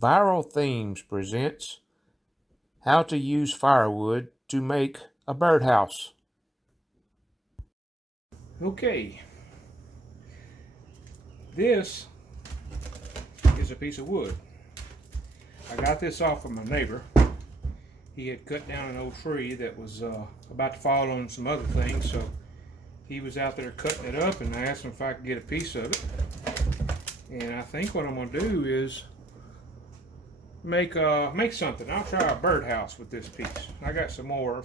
Viral Themes presents How to Use Firewood to Make a Birdhouse. Okay, this is a piece of wood. I got this off of my neighbor. He had cut down an old tree that was about to fall on some other things, so he was out there cutting it up, and I asked him if I could get a piece of it. And I think what I'm going to do is make something. I'll try a birdhouse with this piece. I got some more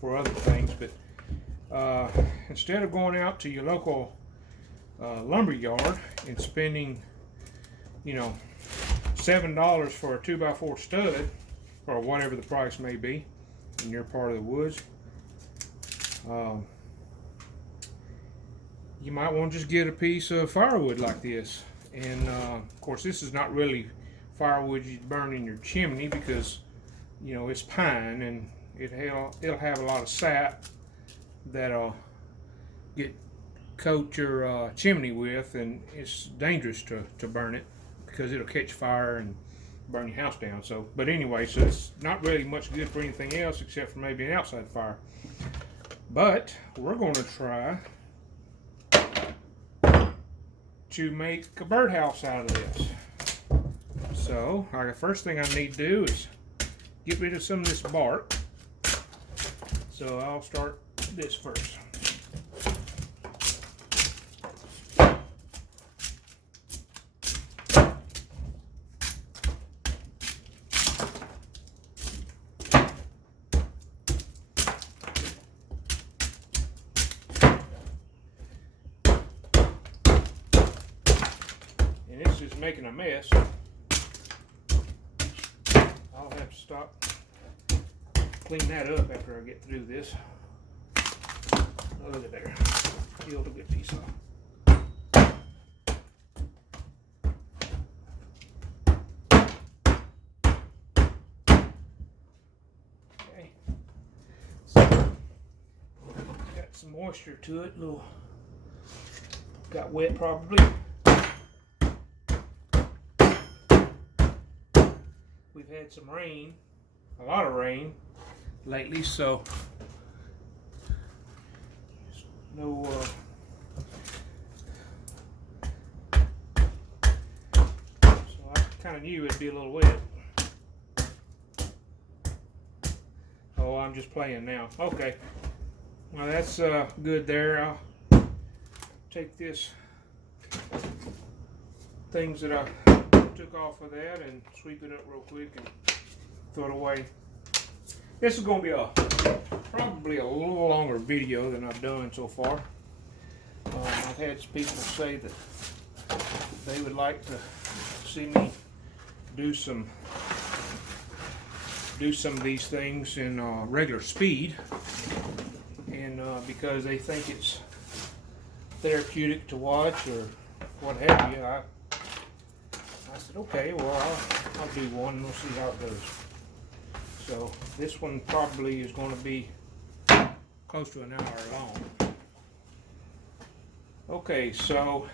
for other things, but instead of going out to your local lumber yard and spending, $7 for a 2x4 stud, or whatever the price may be in your part of the woods, you might want to just get a piece of firewood like this. And of course, this is not really firewood you'd burn in your chimney, because it's pine, and it'll have a lot of sap that'll coat your chimney with, and it's dangerous to burn it because it'll catch fire and burn your house down. So, but anyway, so it's not really much good for anything else except for maybe an outside fire. But we're going to try to make a birdhouse out of this. So, the first thing I need to do is get rid of some of this bark. So I'll start this first. And this is making a mess. I'll have to stop, clean that up after I get through this. Oh, look at there. Peeled a good piece off. Okay. So, got some moisture to it. Got wet probably. We've had some rain, a lot of rain lately, so no so I kind of knew it'd be a little wet. Oh, I'm just playing now. Okay, well, that's good there. I'll take this things that I took off of that and sweep it up real quick and throw it away. This is going to be probably a little longer video than I've done so far. I've had some people say that they would like to see me do some of these things in regular speed, and because they think it's therapeutic to watch or what have you. I said, okay, well, I'll do one and we'll see how it goes. So this one probably is going to be close to an hour long. Okay, so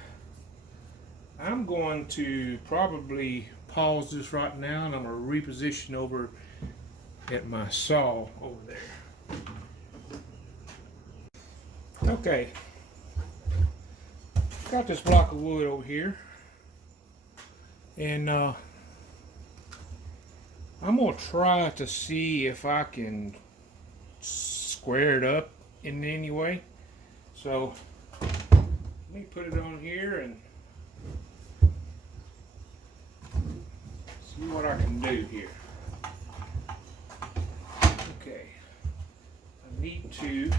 I'm going to probably pause this right now, and I'm going to reposition over at my saw over there. Okay, got this block of wood over here. And I'm going to try to see if I can square it up in any way. So let me put it on here and see what I can do here. Okay, I need to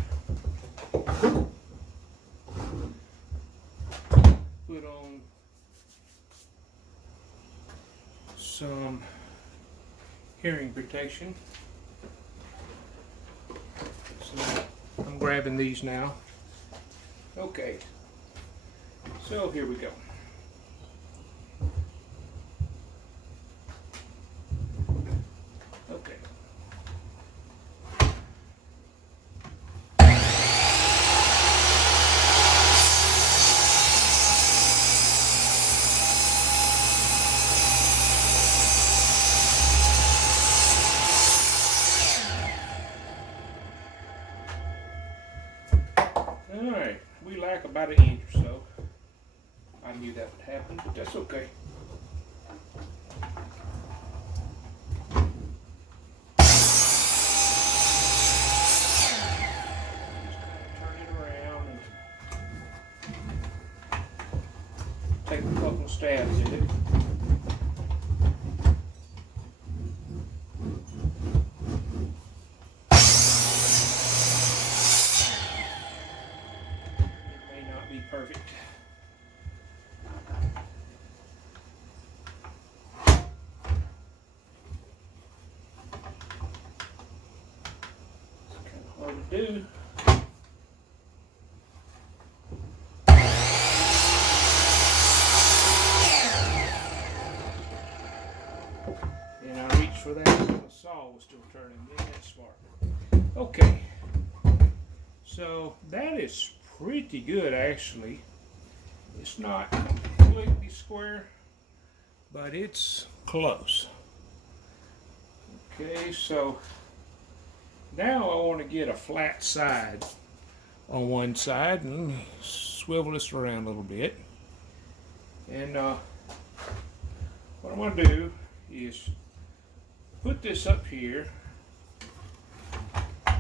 put on some hearing protection. So I'm grabbing these now. Okay, so here we go. Okay. about an inch or so. I knew that would happen, but that's okay. Turn it around and take a couple of stabs at it. Perfect. It's kind of hard to do. And I reached for that when the saw was still turning. Isn't that smart? Okay. So that is pretty good, actually. It's not completely square, but it's close. Okay, so now I want to get a flat side on one side and swivel this around a little bit. And what I'm going to do is put this up here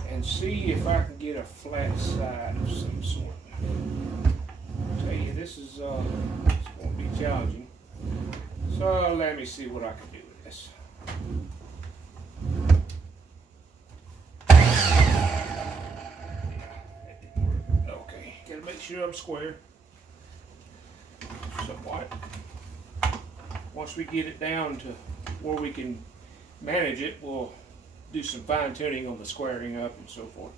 and see if I can get a flat side of some sort. I'll tell you, this is it's going to be challenging. So let me see what I can do with this. Yeah, that didn't work. Okay, gotta make sure I'm square. Somewhat. Once we get it down to where we can manage it, we'll do some fine tuning on the squaring up and so forth.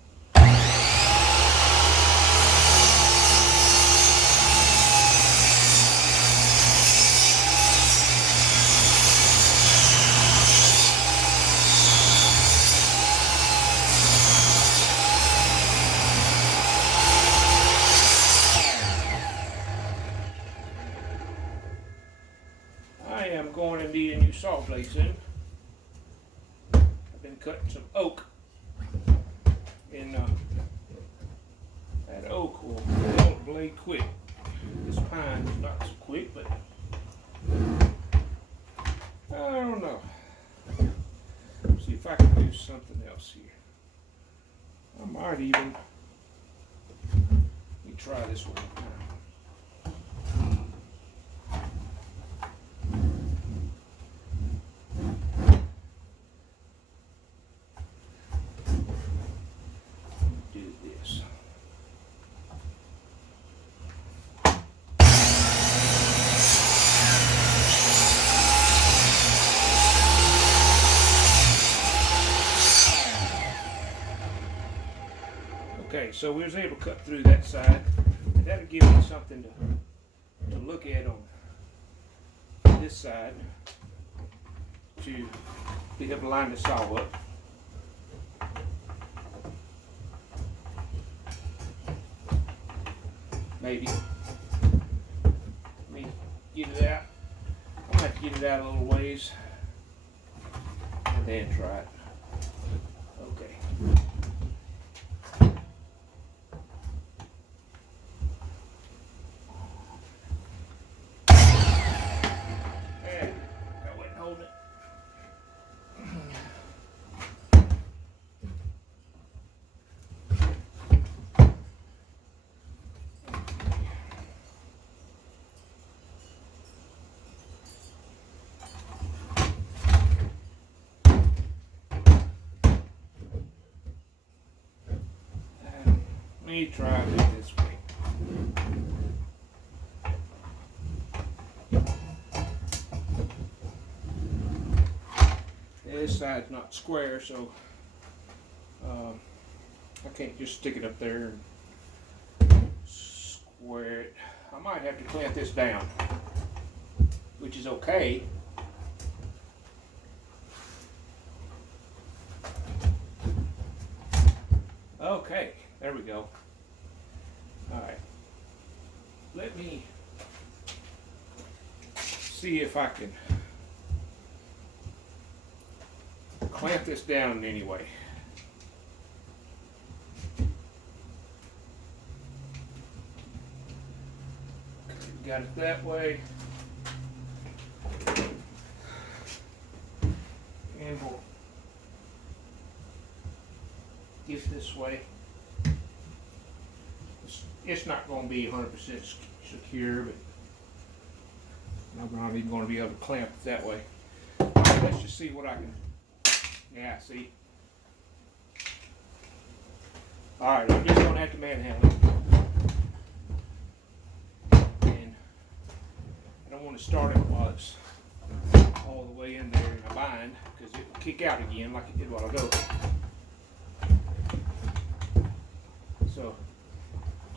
I am going to need a new saw blade soon. I've been cutting some oak, and that oak will hold the blade quick. This pine is not so quick, but I don't know. See if I can do something else here. I might even, let me try this one now. Okay, so we was able to cut through that side. That'll give me something to look at on this side to be able to line the saw up. Maybe. Let me get it out. I'm gonna have to get it out a little ways and then try it. Okay. Let me try it this way. This side's not square, so I can't just stick it up there and square it. I might have to clamp this down, which is okay. Okay, there we go. Alright, let me see if I can clamp this down anyway. got it that way. And we'll get it this way. It's not going to be 100% secure, but I'm not even going to be able to clamp it that way. Alright, let's just see what I can. Yeah, see? Alright, I'm just going to have to manhandle it. And I don't want to start it while it's all the way in there in a bind, because it will kick out again like it did a while ago. So,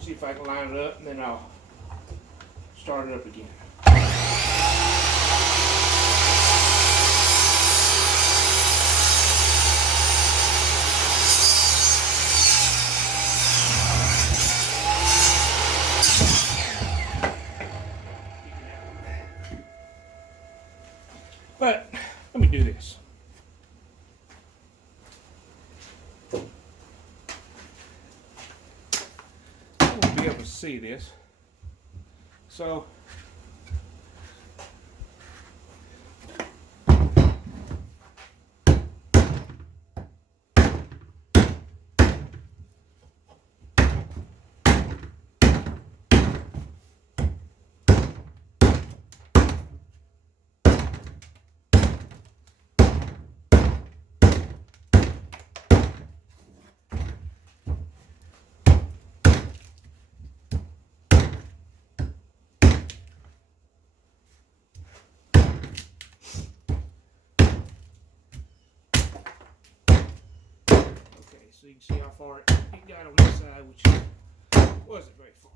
see if I can line it up, and then I'll start it up again. But let me do this. I want to be able to see this. So so you can see how far it got on this side, which wasn't very far.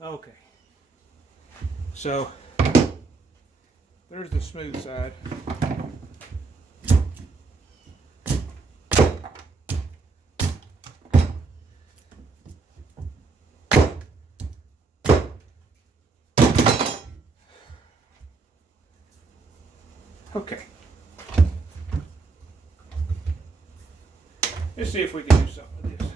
Okay, so there's the smooth side. Okay. Let's see if we can do something with this.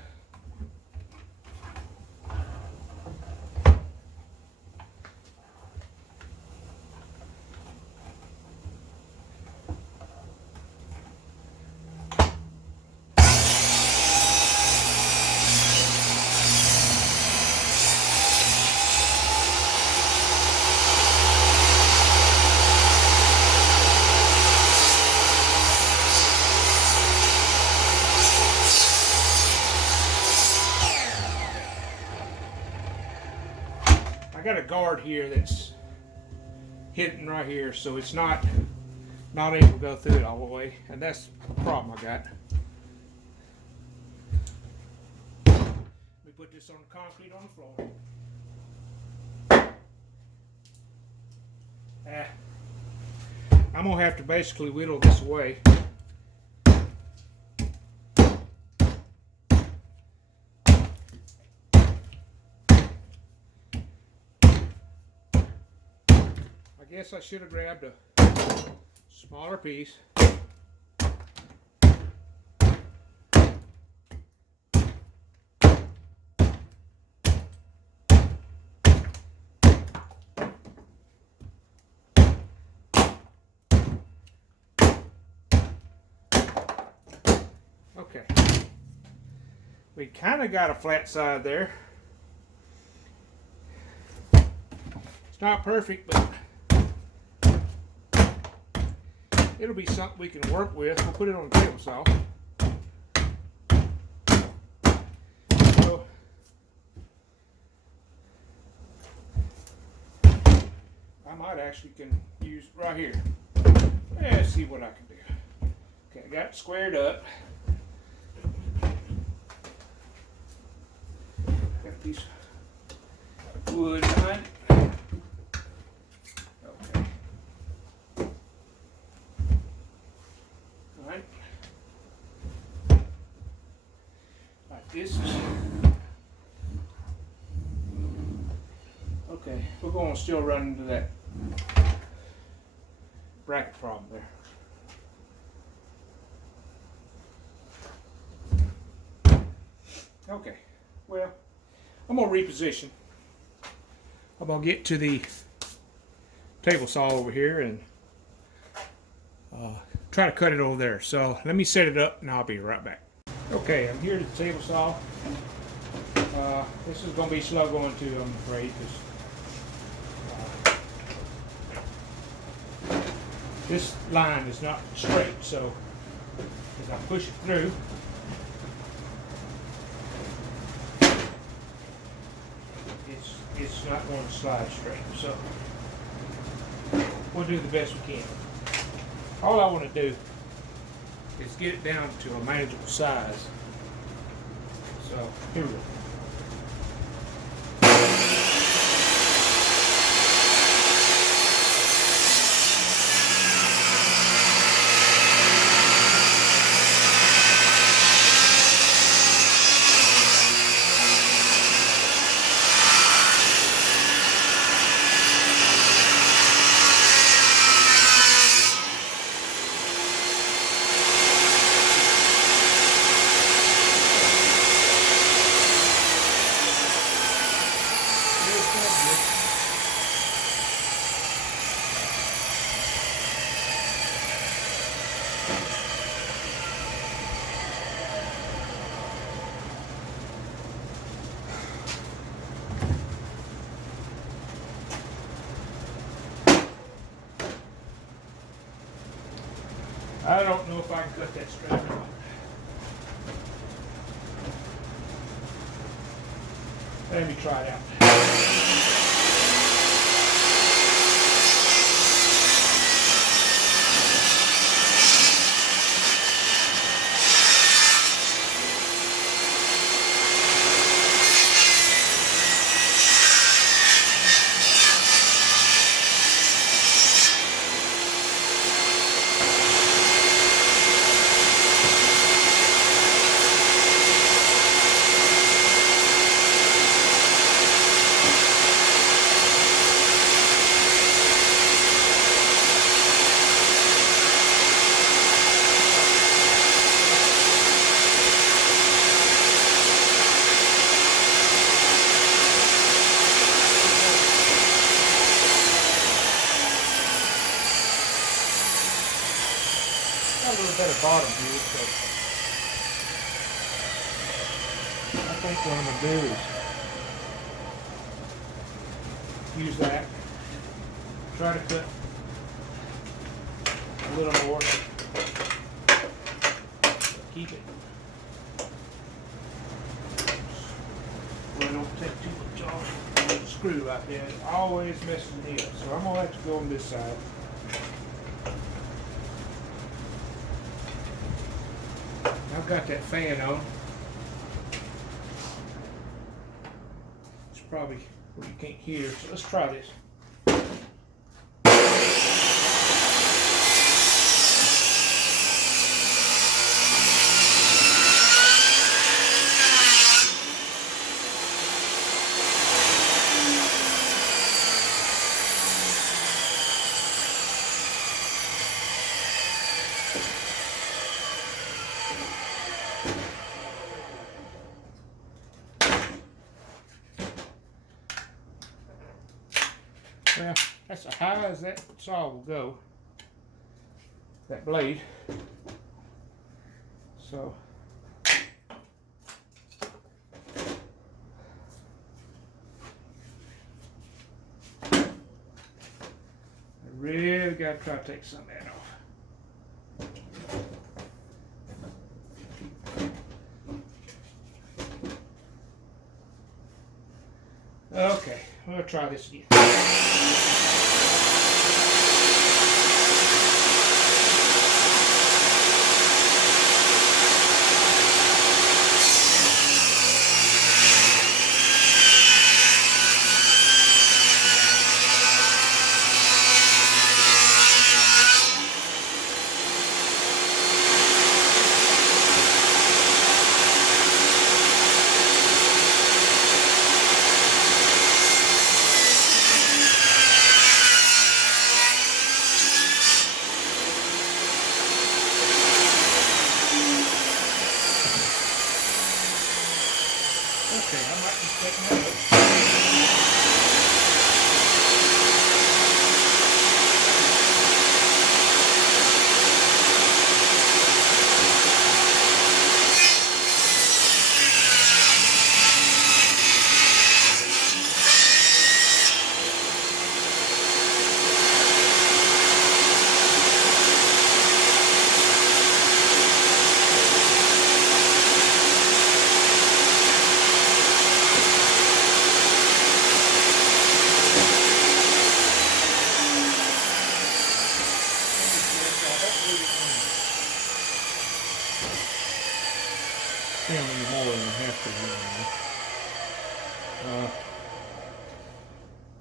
I got a guard here that's hidden right here, so it's not able to go through it all the way, and that's the problem I got. Let me put this on the concrete on the floor. I'm gonna have to basically whittle this away. I guess I should have grabbed a smaller piece. Okay. We kind of got a flat side there. It's not perfect, but it'll be something we can work with. We'll put it on the table saw. So, I might actually can use right here. Let's see what I can do. Okay, I got it squared up. Got a piece of wood behind it. Okay. Alright. Like this. Okay, we're going to still run into that bracket problem there. Okay, well, I'm going to reposition. I'm going to get to the table saw over here and try to cut it over there. So let me set it up and I'll be right back. Okay, I'm here at the table saw. This is going to be slow going too, I'm afraid, because this line is not straight, so as I push it through, it's not going to slide straight. So we'll do the best we can. All I want to do is get it down to a manageable size. So here we go. I don't know if I can cut that straight or not. Let me try it out. Got a little better bottom here, so I think what I'm going to do is use that, try to cut a little more, keep it where I don't take too much off the screw right there. It always messes me up, so I'm going to have to go on this side. I've got that fan on. It's probably what you can't hear, so let's try this. Well, that's as high as that saw will go, that blade. So I really got to try to take some of that off. Okay, we'll try this again.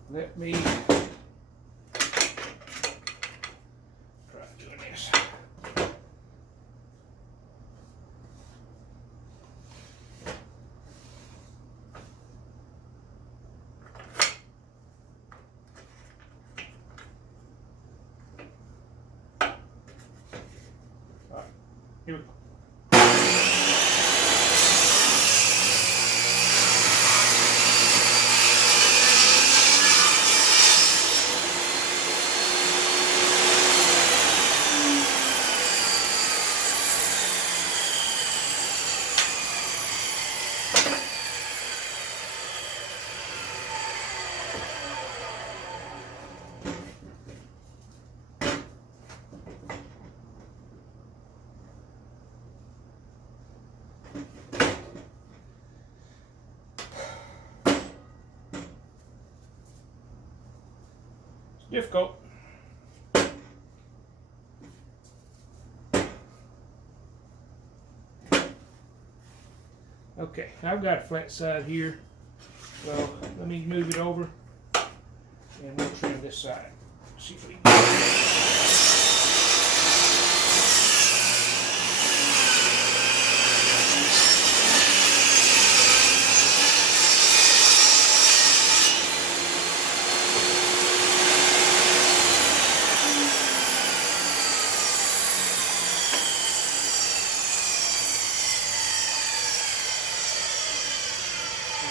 let me try doing this. All right, here we go. Difficult. Okay, I've got a flat side here, so let me move it over and we'll trim this side. See if we can get it.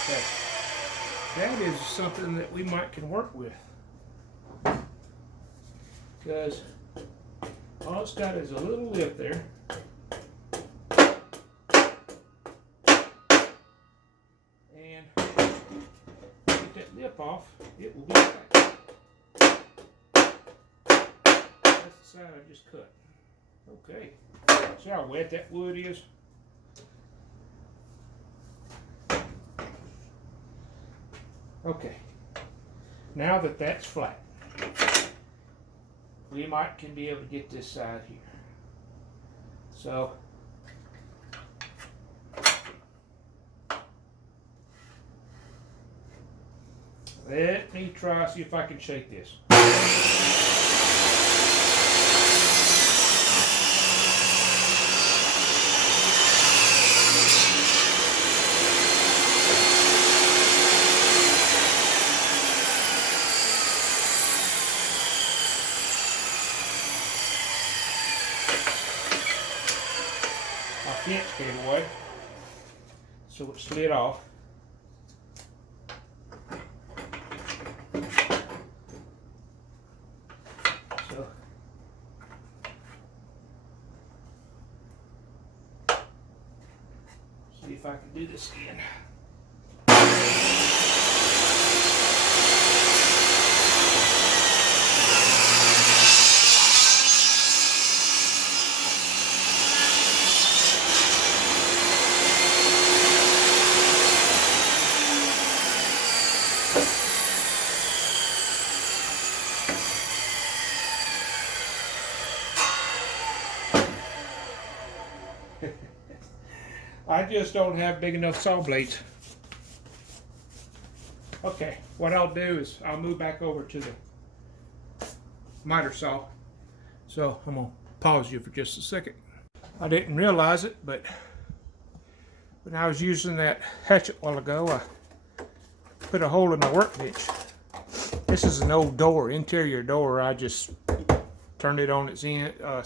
Okay, that is something that we might can work with, because all it's got is a little lip there, and get that lip off, it will be flat. That's the side I just cut. Okay, see how wet that wood is? Okay, now that that's flat, we can be able to get this side here. So let me try, see if I can shake this. Fence came away, so it slid off. So see if I can do this again. I just don't have big enough saw blades. Okay, what I'll do is I'll move back over to the miter saw. So I'm gonna pause you for just a second. I didn't realize it, but when I was using that hatchet a while ago, I put a hole in my workbench. This is an old door, interior door. I just turned it on its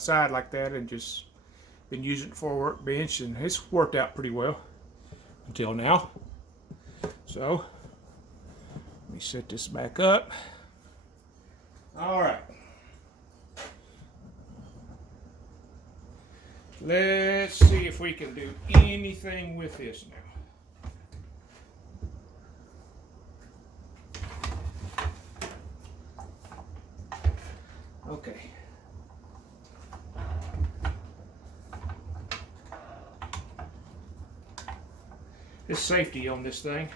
side like that and just been using it for a workbench, and it's worked out pretty well until now. So let me set this back up. All right, let's see if we can do anything with this now. Okay. There's safety on this thing.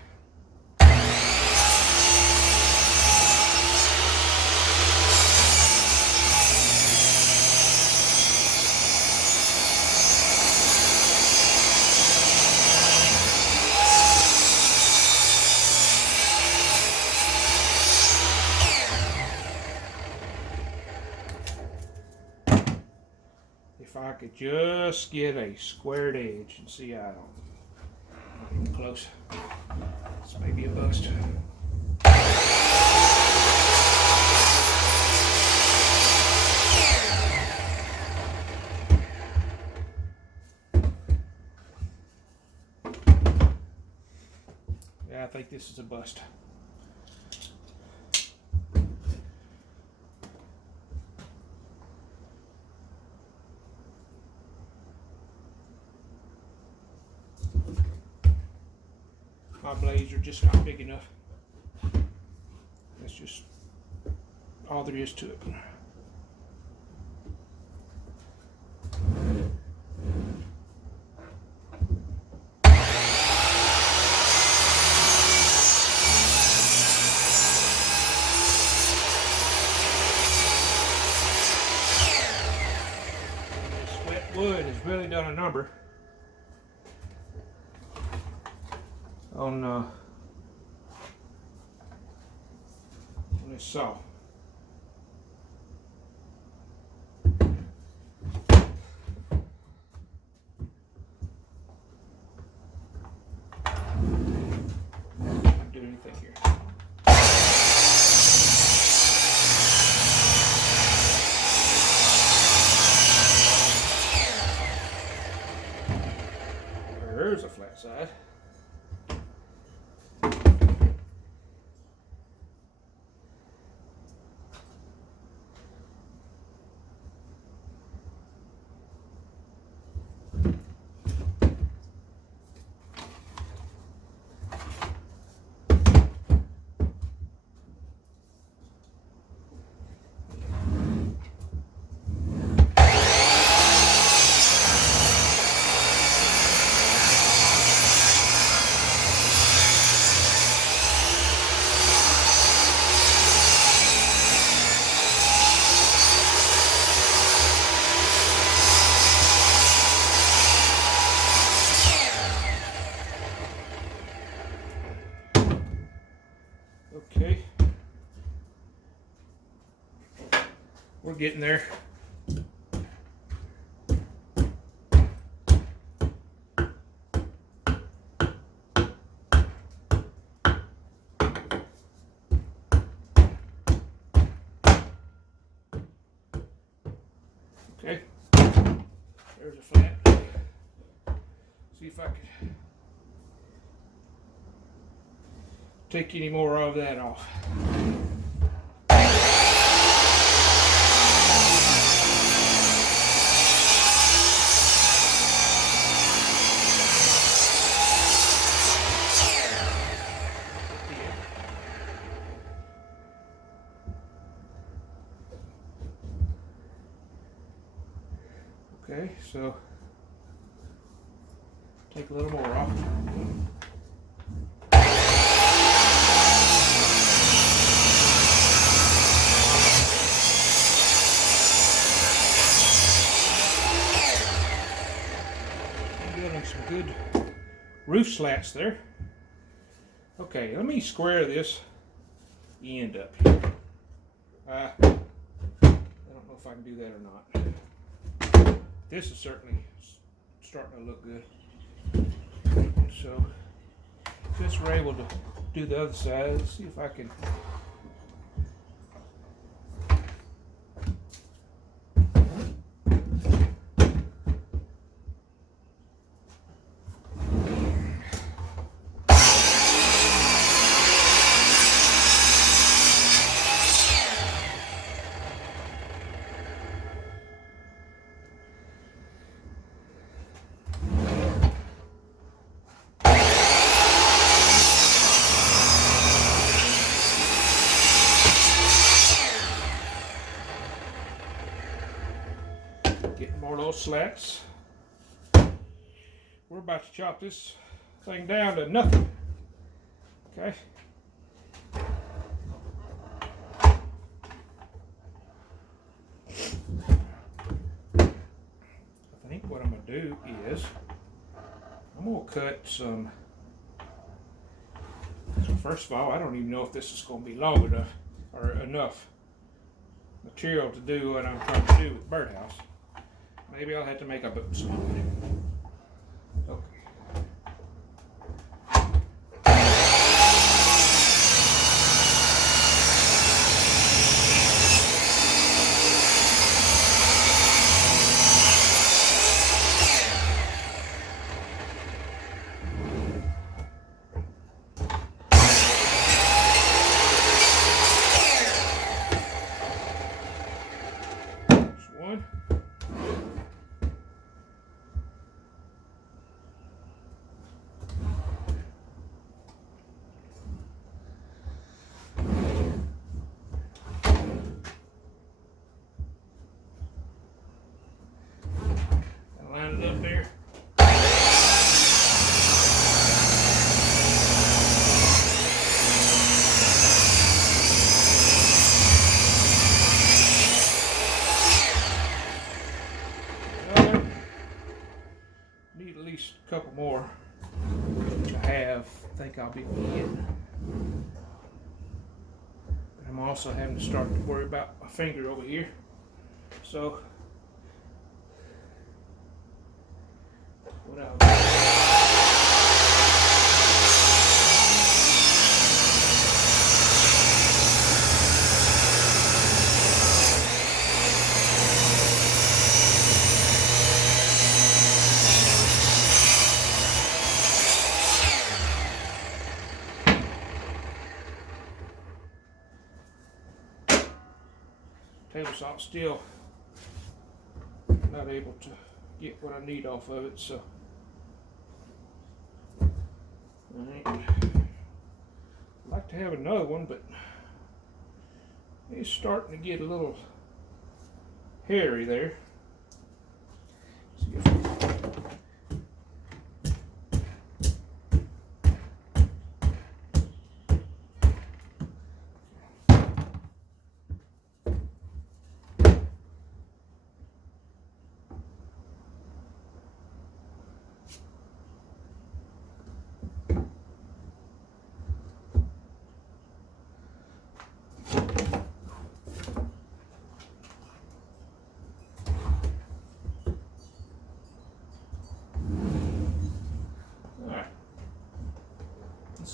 if I could just get a squared edge and see, I don't, not even close. This may be a bust. Yeah, I think this is a bust. My blades are just not big enough. That's just all there is to it. This wet wood has really done a number on this saw. Not doing anything here. There's a flat side. Okay, we're getting there. Okay, there's a flat. See if I can take any more of that off. Okay, so take a little more off. Some good roof slats there. Okay, let me square this end up here. I don't know if I can do that or not. This is certainly starting to look good. So since we're able to do the other side, let's see if I can get more little slats. We're about to chop this thing down to nothing. Okay. I think what I'm going to do is I'm going to cut some. So first of all, I don't even know if this is going to be long enough or enough material to do what I'm trying to do with Birdhouse. Maybe I'll have to make a boot smaller. Okay. One. Line it up there. Need at least a couple more to have. I think I'll be able to get. But I'm also having to start to worry about my finger over here. So what I'll do. Table saw still not able to get what I need off of it, so I'd like to have another one, but it's starting to get a little hairy there. See if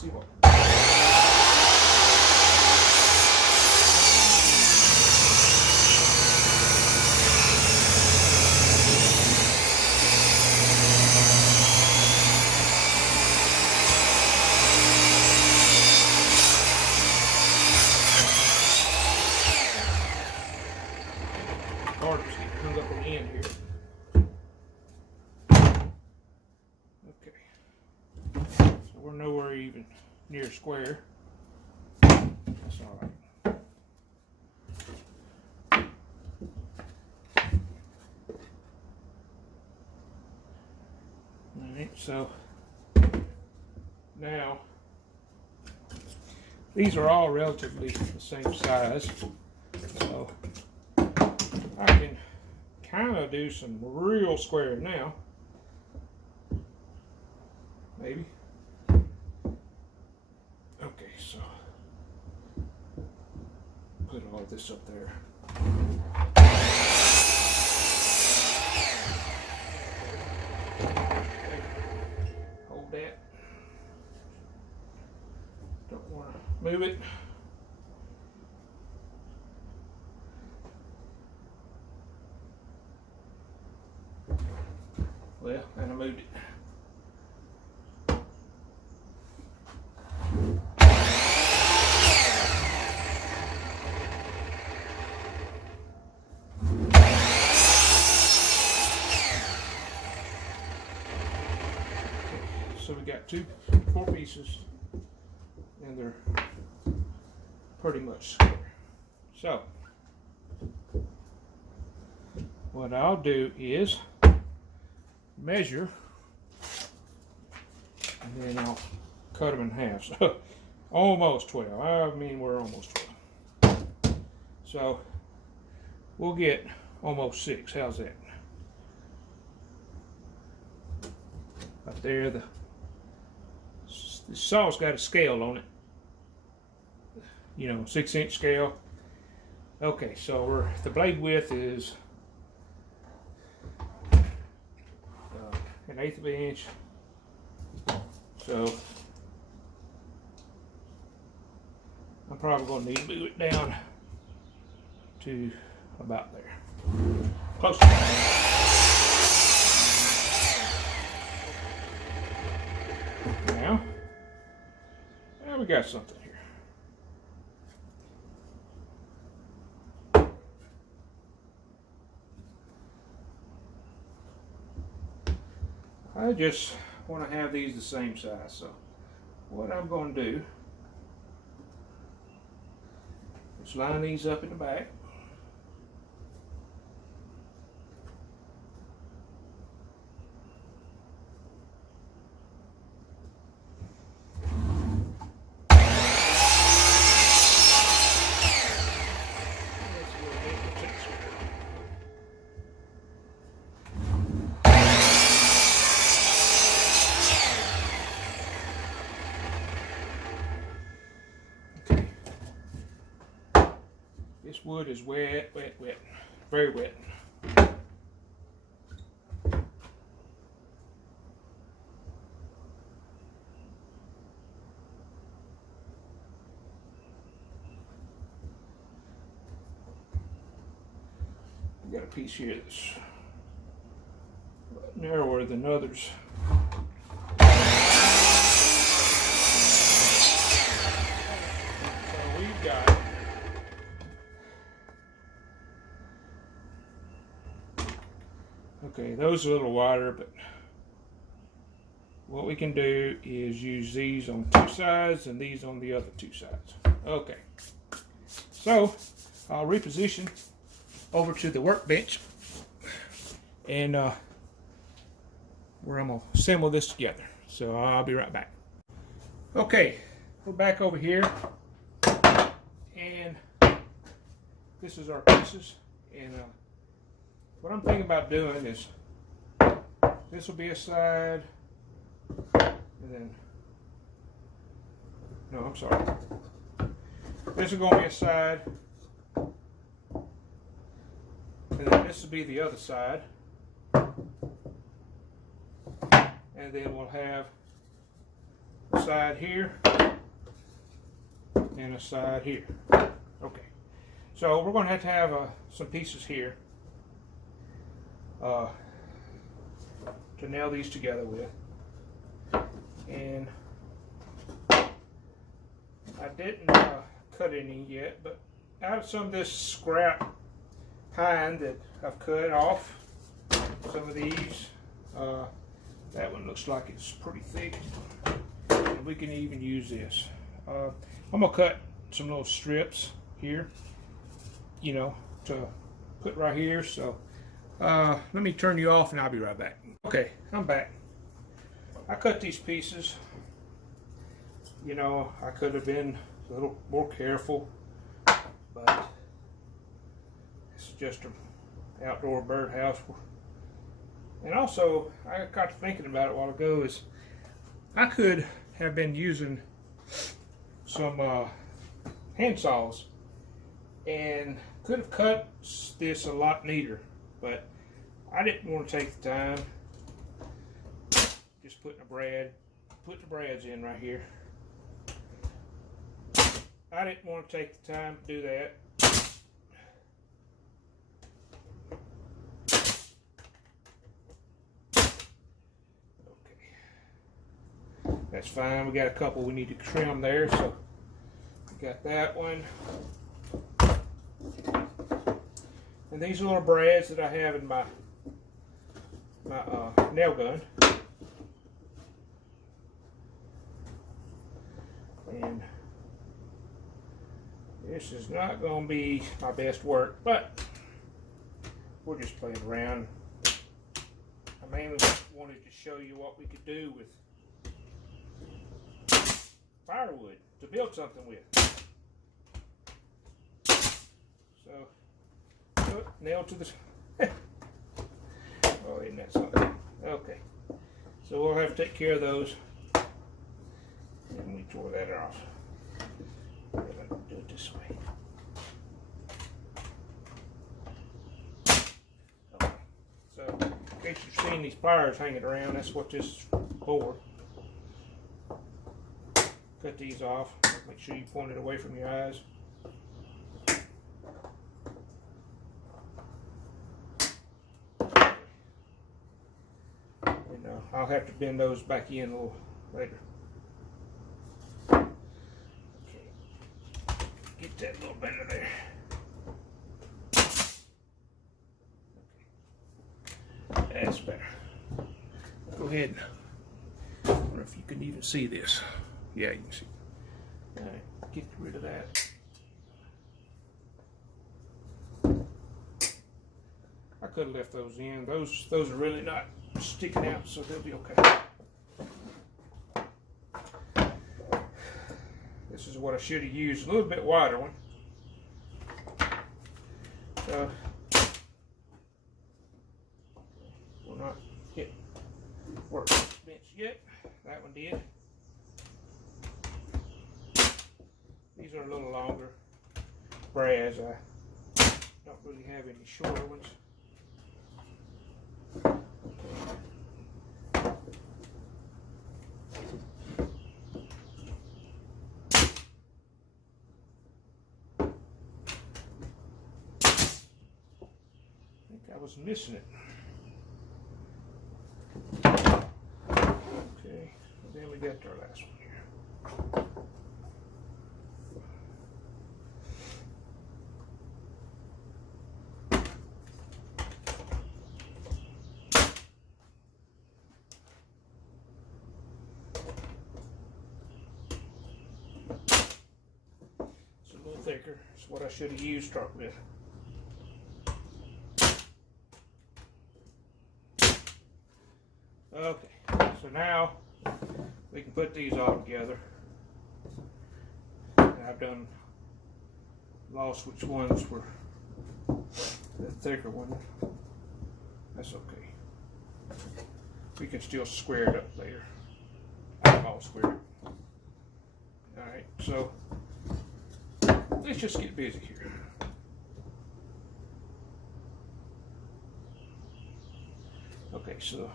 see what. Hard to get hung up on the end here. We're nowhere even near square. That's all right. All right, so now these are all relatively the same size, so I can kind of do some real square now. Maybe. Okay, so put all this up there. Hold that. Don't want to move it. Well, and I moved it. So we got 4 pieces, and they're pretty much square. So what I'll do is measure, and then I'll cut them in half. So almost 12. I mean, we're almost 12. So we'll get almost 6. How's that? Up there, the saw's got a scale on it. You know, 6-inch scale. Okay, so the blade width is 1/8 of an inch. So I'm probably going to need to move it down to about there. Close to that. Now we got something here. I just want to have these the same size, so what I'm going to do is line these up in the back. This wood is wet, wet, wet, very wet. We got a piece here that's narrower than others. So we've got okay, those are a little wider, but what we can do is use these on two sides and these on the other two sides. Okay, so I'll reposition over to the workbench and where I'm going to assemble this together. So I'll be right back. Okay, we're back over here, and this is our pieces. And what I'm thinking about doing is this will be a side, and then no, I'm sorry. This is going to be a side, and then this will be the other side, and then we'll have a side here and a side here. Okay, so we're going to have some pieces here to nail these together with, and I didn't cut any yet, but out of some of this scrap pine that I've cut off, some of these, that one looks like it's pretty thick, and we can even use this. I'm gonna cut some little strips here, you know, to put right here. So let me turn you off and I'll be right back. Okay, I'm back. I cut these pieces. You know, I could have been a little more careful, but it's just an outdoor birdhouse. And also, I got to thinking about it a while ago, is I could have been using some hand saws and could have cut this a lot neater, but I didn't want to take the time. Just putting the brads in right here. I didn't want to take the time to do that. Okay, that's fine. We got a couple we need to trim there, so we got that one. And these little brads that I have in my nail gun. And this is not going to be my best work, but we'll just play it around. I mainly wanted to show you what we could do with firewood to build something with. So, nail to the... Oh, isn't that something? Okay. So we'll have to take care of those. And we tore that off. We're going to do it this way. Okay. So, in case you've seen these pliers hanging around, that's what this is for. Cut these off. Make sure you point it away from your eyes. And I'll have to bend those back in a little later. Okay. Get that little bender there. Okay. That's better. Go ahead. I wonder if you can even see this. Yeah, you can see. All right, get rid of that. I could have left those in. Those are really not sticking out, so they'll be okay. This is what I should have used, a little bit wider one. So we're not hit workbench yet. That one did. These are a little longer brads. I don't really have any shorter ones. I think I was missing it. Okay, and then we got our last one here. Thicker. It's what I should have used to start with. Okay, so now we can put these all together. And I've lost which ones were the thicker one. That's okay. We can still square it up later. I'll square it. Alright, so let's just get busy here. Okay, so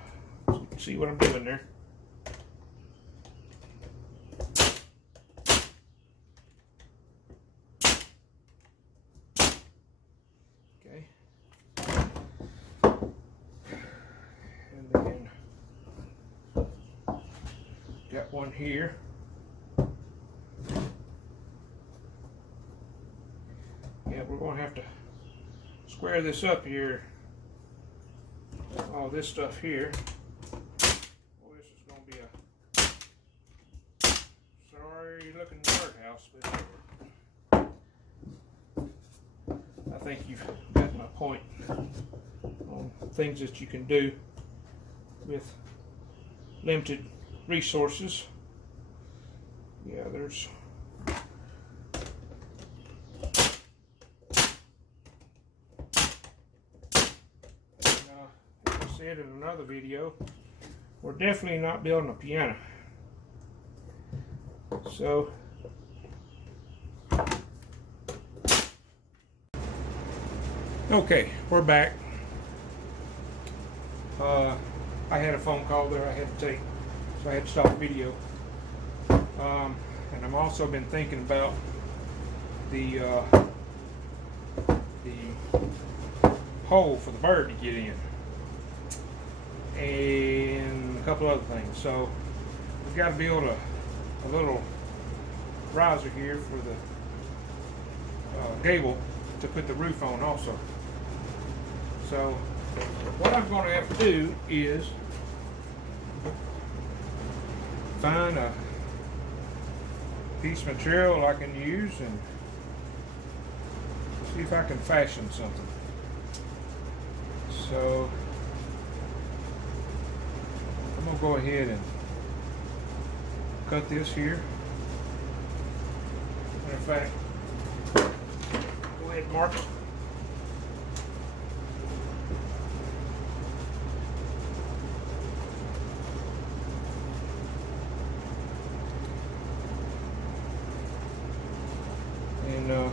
you can see what I'm doing there. Okay. And then got one here. We're going to have to square this up here. All this stuff here. Well, this is going to be a sorry looking birdhouse, but I think you've got my point on things that you can do with limited resources. Yeah, there's said in another video, we're definitely not building a piano. So okay, we're back. I had a phone call there I had to take, so I had to stop the video. And I've also been thinking about the hole for the bird to get in, and a couple other things. So we've got to build a little riser here for the gable to put the roof on also. So what I'm going to have to do is find a piece of material I can use and see if I can fashion something. So I'm going to go ahead and cut this here. Matter of fact, go ahead and mark it. And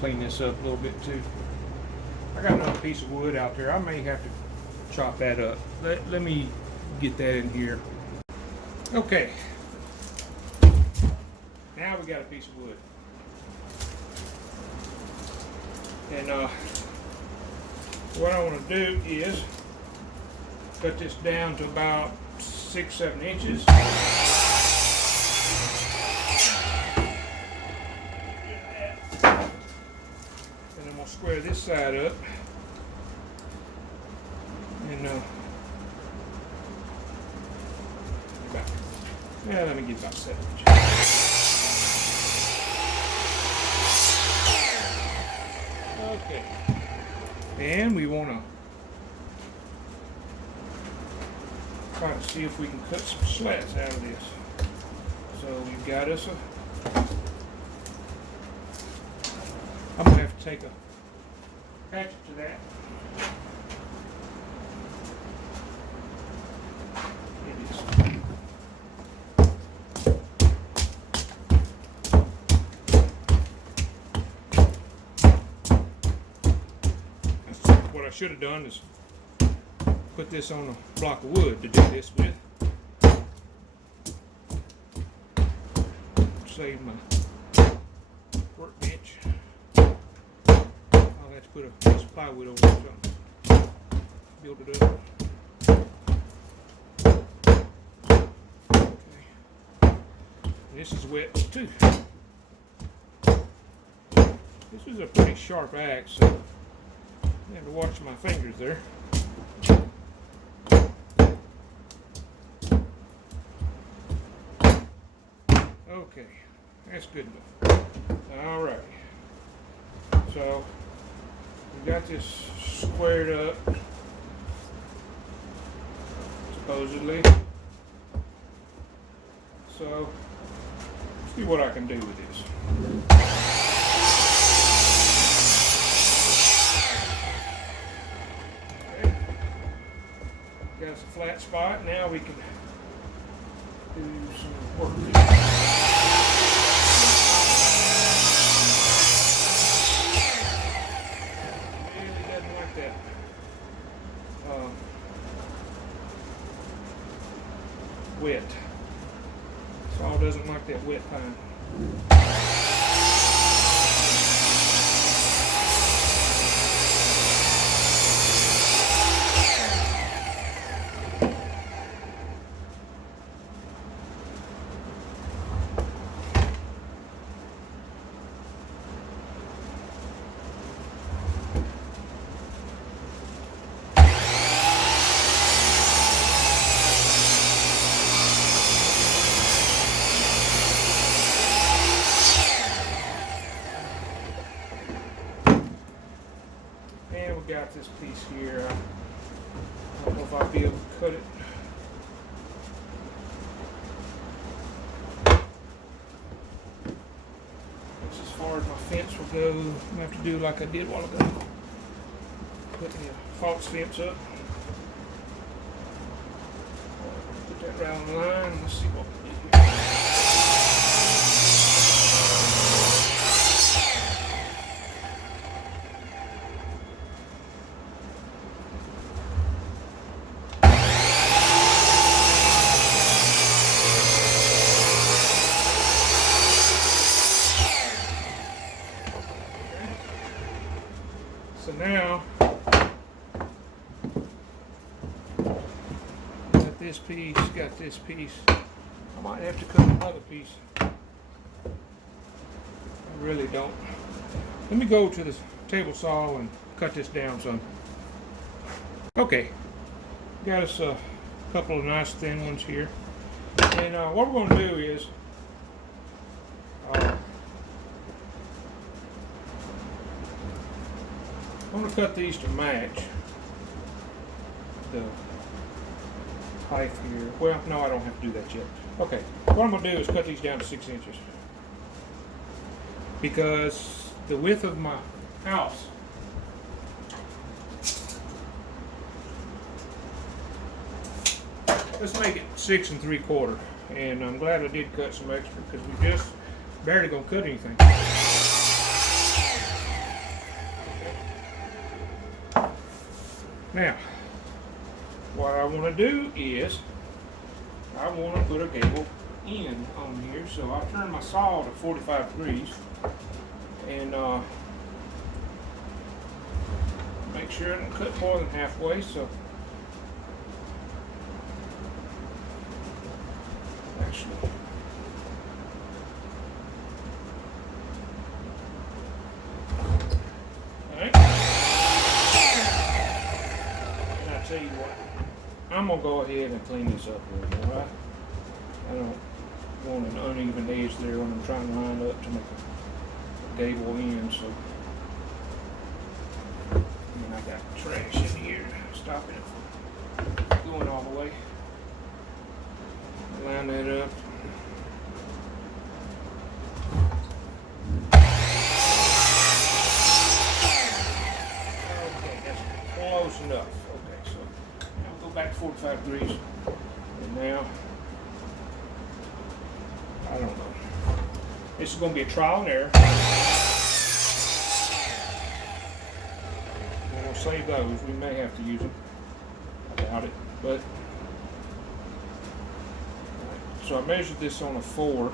clean this up a little bit too. I got another piece of wood out there. I may have to chop that up. Let me get that in here. Okay. Now we got a piece of wood. And what I want to do is cut this down to about 6-7 inches. And I'm going to square this side up. And let me get about 7 inches. Okay. And we want to try to see if we can cut some slats out of this. So we've got us a, I'm going to have to take a hatchet to that. It is. What I should have done is put this on a block of wood to do this with. Save my workbench. I'll have to put a piece of plywood over it or something. Build it up. Okay. This is wet too. This is a pretty sharp axe, so I have to watch my fingers there. Okay, that's good enough. Alright. So, we got this squared up, supposedly. So, let's see what I can do with this. Got us a flat spot. Now we can do some work. Really doesn't like that. Wet. Saw doesn't like that wet pine. And we got this piece here. I don't know if I'll be able to cut it. That's as far as my fence will go. I'm going to have to do like I did a while ago. Put the false fence up. Put that right on the line. Let's see what we do here. So now, got this piece, got this piece. I might have to cut another piece. I really don't. Let me go to the table saw and cut this down some. Okay, got us a couple of nice thin ones here. And what we're going to do is, I'm going to cut these to match the height here. Well, no, I don't have to do that yet. Okay, what I'm going to do is cut these down to 6 inches. Because the width of my house let's make it 6 3/4. And I'm glad I did cut some extra because we just barely going to cut anything. Now, what I want to do is I want to put a gable end on here, so I'll turn my saw to 45 degrees and make sure I don't cut more than halfway. So actually, alright, and I tell you what, I'm gonna go ahead and clean this up a little more. I don't want an uneven edge there when I'm trying to line up to make a gable end. So, and I got trash in here stopping it from going all the way. Line that up. Okay, that's close enough. Okay, so I'll go back 45 degrees, and now I don't know. This is going to be a trial and error. We'll save those. We may have to use them. I doubt it, but. So I measured this on a 4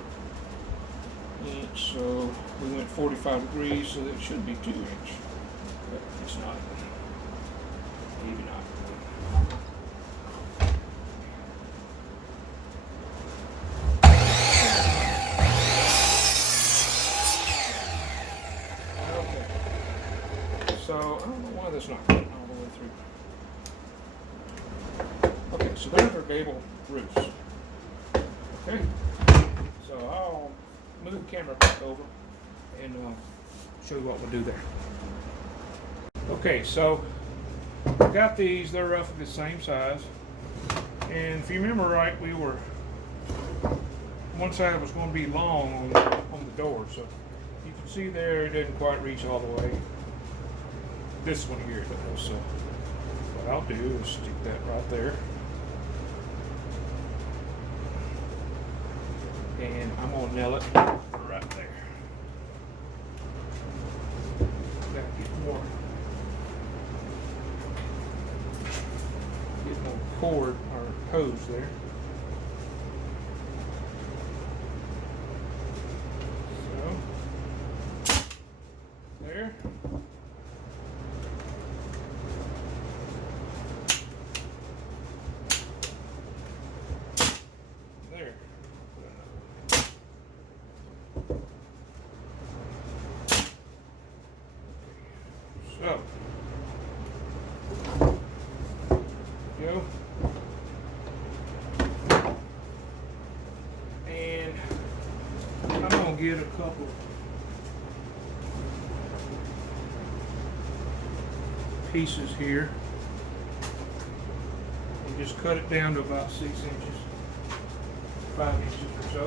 inch, so we went 45 degrees, so it should be 2 inch, but it's not, maybe not. Okay, so I don't know why that's not cutting all the way through. Okay, so there's our gable roofs. Okay, so I'll move the camera back over and show you what we'll do there. Okay, so I got these, they're roughly the same size. And if you remember right, one side was going to be long on the door. So you can see there, it didn't quite reach all the way. This one here it does. So what I'll do is stick that right there. And I'm going to nail it right there. Gotta get more cord or hose there. So, there. There. So, go. And I'm going to get a couple pieces here and just cut it down to about 6 inches, 5 inches or so.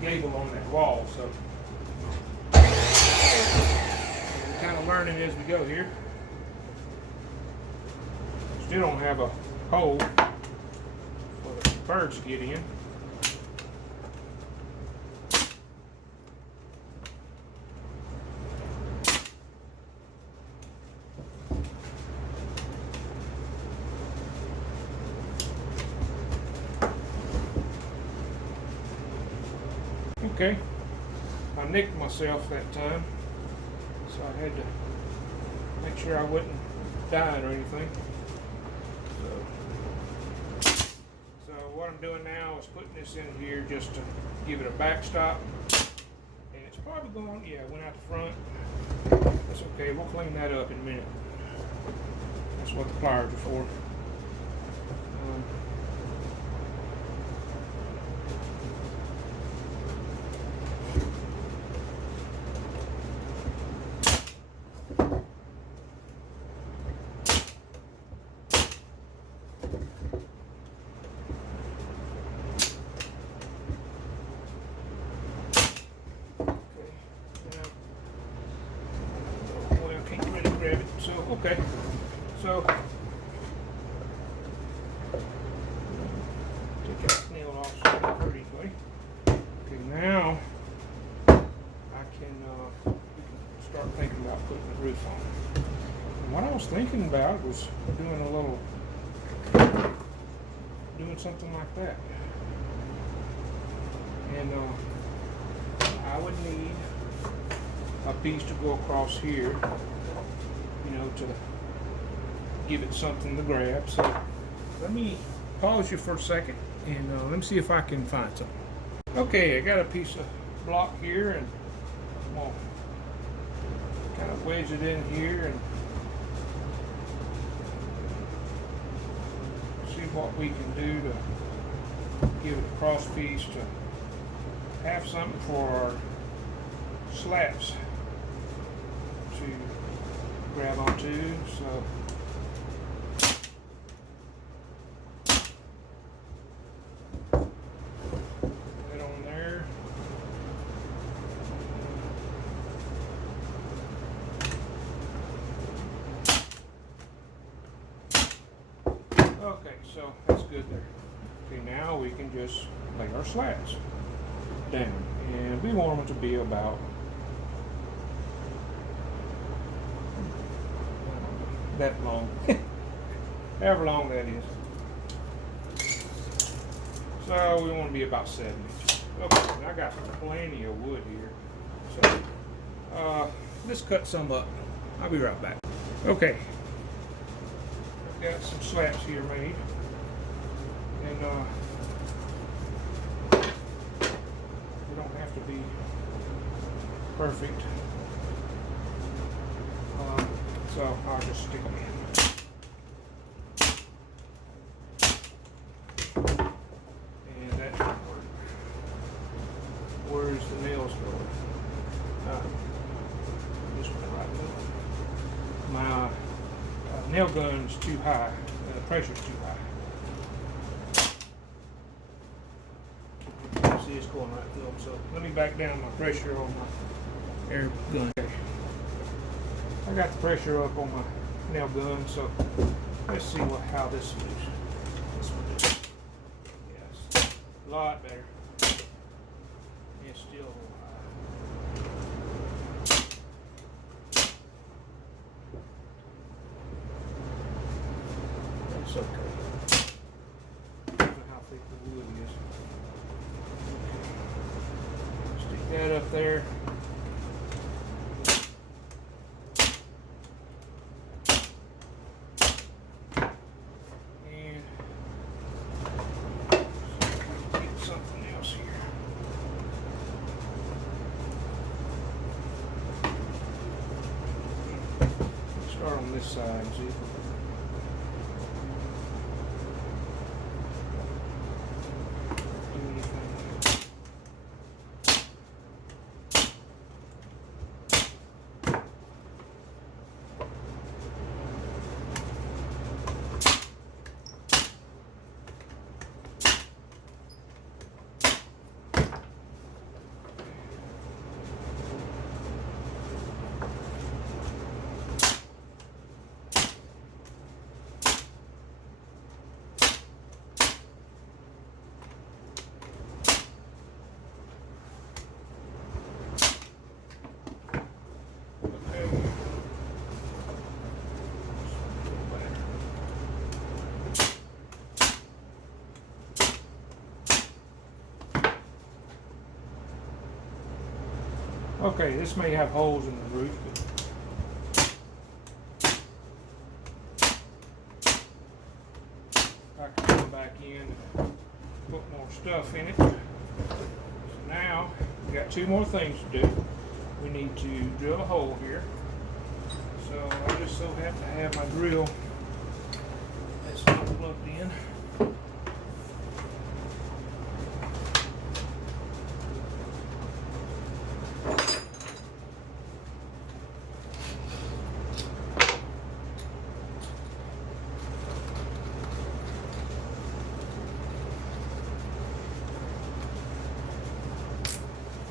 Gable on that wall, so we're kind of learning as we go here. Still don't have a hole for the birds to get in. Okay, I nicked myself that time, so I had to make sure I wasn't dying or anything. So what I'm doing now is putting this in here just to give it a backstop. And it's probably going, yeah, it went out the front. That's okay, we'll clean that up in a minute. That's what the pliers are for. Okay, so thinking about was doing something like that. And I would need a piece to go across here, you know, to give it something to grab. So let me pause you for a second and let me see if I can find something. Okay, I got a piece of block here, and I'm gonna kind of wedge it in here and see what we can do to give it a cross piece to have something for our slats to grab onto. So that on there. Okay, so that's good there. Okay, now we can just lay our slats down, and we want them to be about that long, however long that is. So we want to be about 7 inches. Okay, and I got plenty of wood here, so let's cut some up. I'll be right back. Okay, I've got some slats here made, and they don't have to be perfect. So I'll just stick them in. And that should work. Where's the nails going? This one right there. My nail gun's too high. The pressure's too high. See, it's going right through them. So let me back down my pressure on my air gun. I got the pressure up on my nail gun, so let's see how this moves. This one is, yes, a lot better. It's still a little high. That's okay. Depends on how thick the wood is. Stick that up there. Start on this side and see. Do anything. Okay, this may have holes in the roof, but I can come back in and put more stuff in it. So now we got 2 more things to do. We need to drill a hole here. So I just so happen to have my drill that's not plugged in.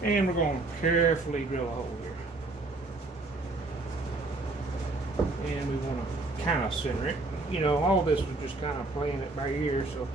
And we're going to carefully drill a hole here. And we want to kind of center it. You know, all this was just kind of playing it by ear, so.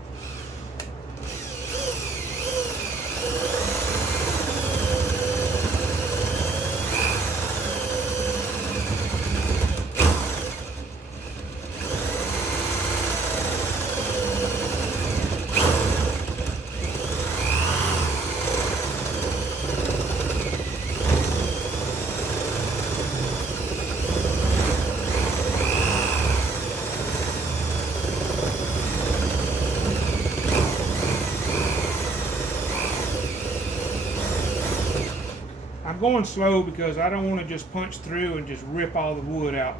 going slow because I don't want to just punch through and just rip all the wood out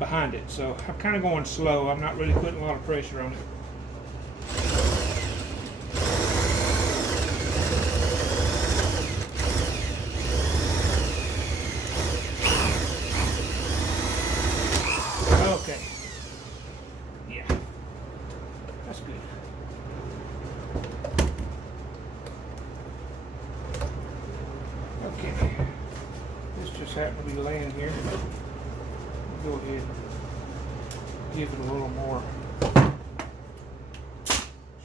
behind it. So I'm kind of going slow. I'm not really putting a lot of pressure on it. Okay. Yeah. That's good. Okay. This just happened to be laying here. Go ahead and give it a little more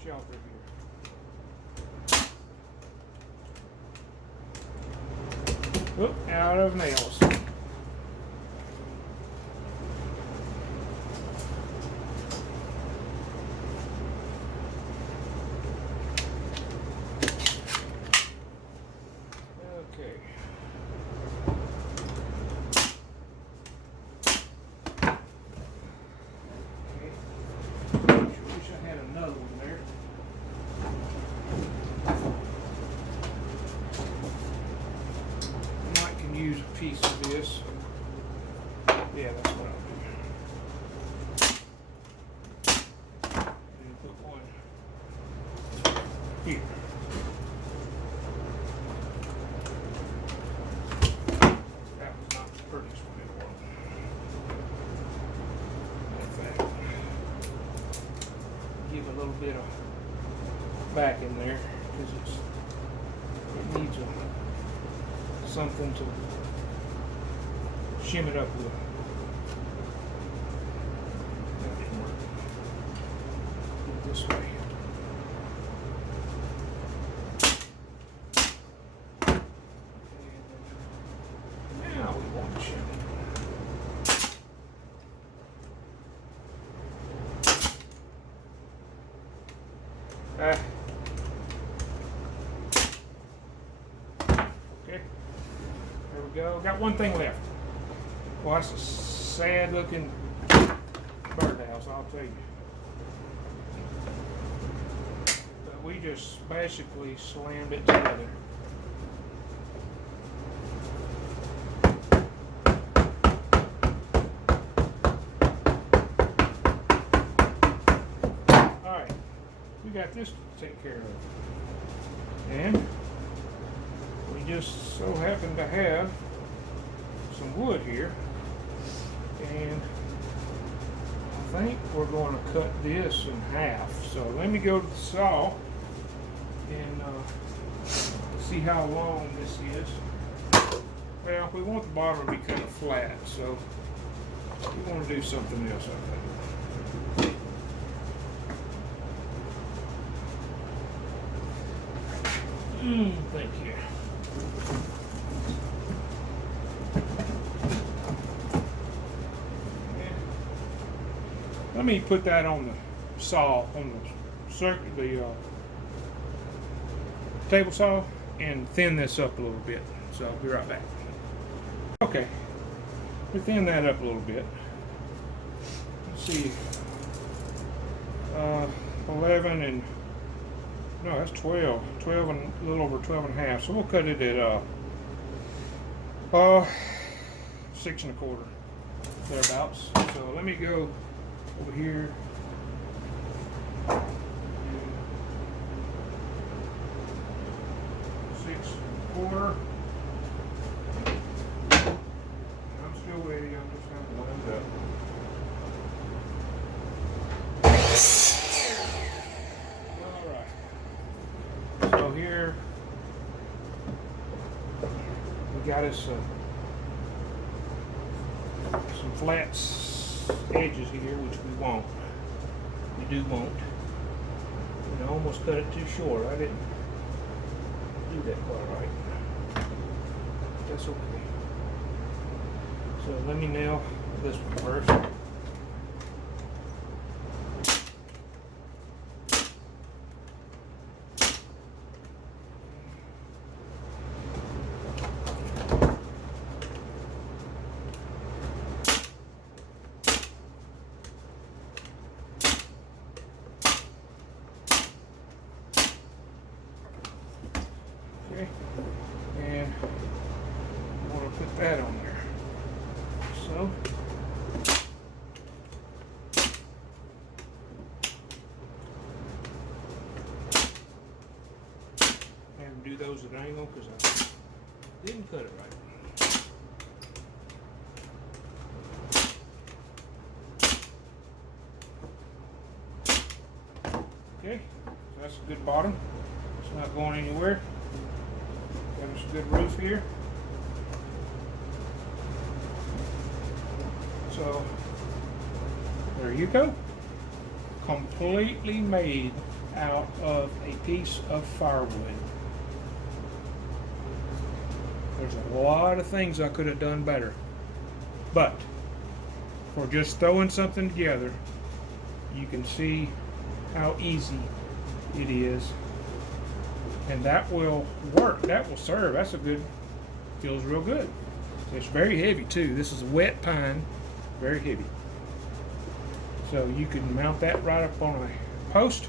shelter here. Oop, out of nails. Okay. Wish I had another one there. Might can use a piece of this. Yeah, that's what I'll do. And put one here. That was not the prettiest one in the world. In fact, give a little bit of back in there because it needs something to shim it up with. That didn't work. Do it this way. And now we want to shim it. Okay, there we go. Got one thing left. Well, that's a sad looking birdhouse, I'll tell you. But we just basically slammed it together. Alright, we got this to take care of. And we just so happen to have some wood here, and I think we're going to cut this in half. So let me go to the saw and see how long this is. Well, we want the bottom to be kind of flat, so we want to do something else, I think. Thank you. Let me put that on the saw, on the circuit, the table saw, and thin this up a little bit. So I'll be right back. Okay, we thin that up a little bit. Let's see, 11 and no, that's 12. 12 and a little over 12 and a half. So we'll cut it at 6 1/4, thereabouts. So let me go over here. 6 1/4. I'm still waiting. I'm just going to wind up. So here we got us some flat edges here, which we want. We do want. And I almost cut it too short. I didn't do that quite right. That's okay. So let me nail this one first. Okay, and want to put that on there. So. And do those at an angle because I didn't cut it right. Okay, so that's a good bottom. It's not going anywhere. Got us a good roof here. So there you go. Completely made out of a piece of firewood. There's a lot of things I could have done better, but for just throwing something together, you can see how easy it is, and that will work. That will serve. That's a good, feels real good. It's very heavy too. This is a wet pine, very heavy. So you can mount that right up on a post.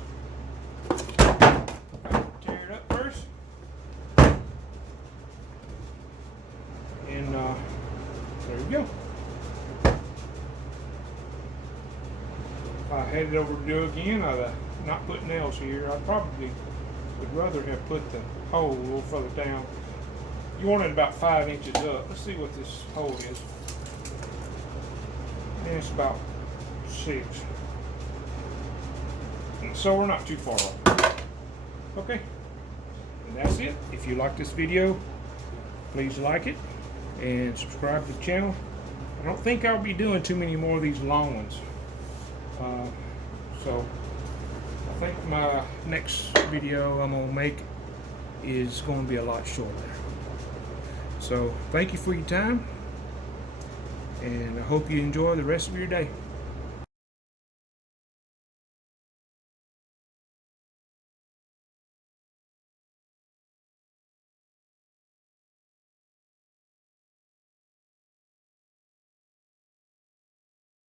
Tear it up first, and there you go. If I had it over to do again, I'd not put nails here. I probably would rather have put the hole a little further down. You want it about 5 inches up. Let's see what this hole is. And it's about 6. So we're not too far off. Okay, and that's it. If you like this video, please like it and subscribe to the channel. I don't think I'll be doing too many more of these long ones. So I think my next video I'm gonna make is going to be a lot shorter. So thank you for your time, and I hope you enjoy the rest of your day.